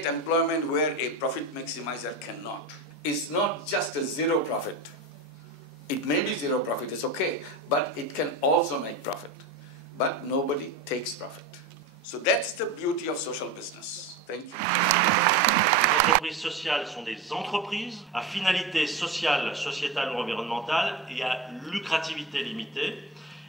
create employment where a profit maximizer cannot. It's not just a zero profit. It may be zero profit, it's okay, but it can also make profit. But nobody takes profit. So that's the beauty of social business. Thank you. Les entreprises sociales sont des entreprises à finalité sociale, sociétale ou environnementale et à lucrativité limitée.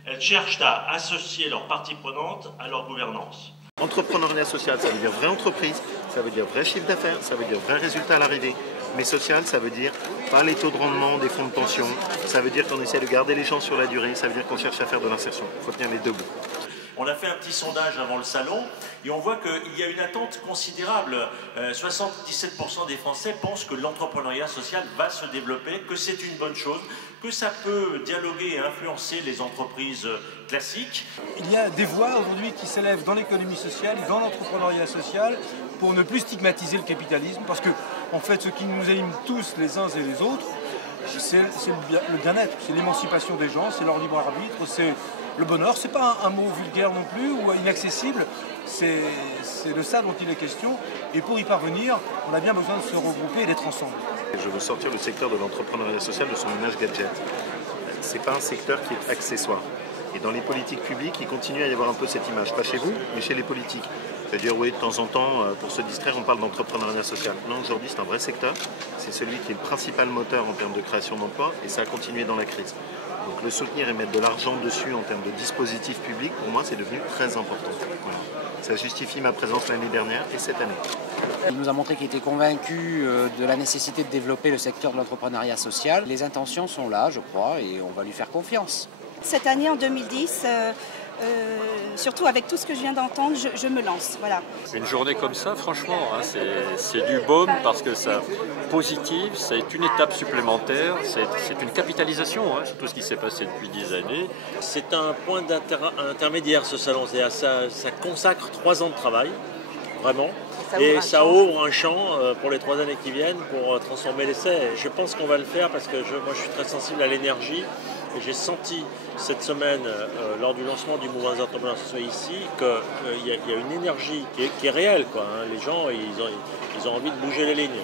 Elles cherchent à associer leurs parties prenantes à leur gouvernance. Entrepreneuriat social, ça veut dire vraie entreprise, ça veut dire vrai chiffre d'affaires, ça veut dire vrai résultat à l'arrivée. Mais social, ça veut dire pas les taux de rendement des fonds de pension, ça veut dire qu'on essaie de garder les gens sur la durée, ça veut dire qu'on cherche à faire de l'insertion. Il faut tenir les deux bouts. On a fait un petit sondage avant le salon et on voit qu'il y a une attente considérable. 77% des Français pensent que l'entrepreneuriat social va se développer, que c'est une bonne chose, que ça peut dialoguer et influencer les entreprises classiques. Il y a des voix aujourd'hui qui s'élèvent dans l'économie sociale, dans l'entrepreneuriat social, pour ne plus stigmatiser le capitalisme, parce que en fait ce qui nous anime tous les uns et les autres, c'est le bien-être, c'est l'émancipation des gens, c'est leur libre arbitre, c'est le bonheur. C'est pas un mot vulgaire non plus ou inaccessible, c'est de ça dont il est question. Et pour y parvenir, on a bien besoin de se regrouper et d'être ensemble. Je veux sortir le secteur de l'entrepreneuriat social de son image gadget. C'est pas un secteur qui est accessoire. Et dans les politiques publiques, il continue à y avoir un peu cette image. Pas chez vous, mais chez les politiques. C'est-à-dire, oui, de temps en temps, pour se distraire, on parle d'entrepreneuriat social. Non, aujourd'hui, c'est un vrai secteur. C'est celui qui est le principal moteur en termes de création d'emplois et ça a continué dans la crise. Donc le soutenir et mettre de l'argent dessus en termes de dispositifs publics, pour moi, c'est devenu très important. Voilà. Ça justifie ma présence l'année dernière et cette année. Il nous a montré qu'il était convaincu de la nécessité de développer le secteur de l'entrepreneuriat social. Les intentions sont là, je crois, et on va lui faire confiance. Cette année, en 2010, surtout avec tout ce que je viens d'entendre, je me lance. Voilà. Une journée comme ça, franchement, hein, c'est du baume parce que ça positive, c'est une étape supplémentaire, c'est une capitalisation sur tout ce qui s'est passé depuis 10 années. C'est un point intermédiaire ce salon, ça consacre 3 ans de travail, vraiment. Et ça ouvre un champ pour les 3 années qui viennent pour transformer l'essai. Je pense qu'on va le faire parce que moi je suis très sensible à l'énergie. Et j'ai senti cette semaine, lors du lancement du mouvement des entrepreneurs sociaux ici, qu'il y a une énergie qui est réelle, quoi, hein. Les gens, ils ont envie de bouger les lignes.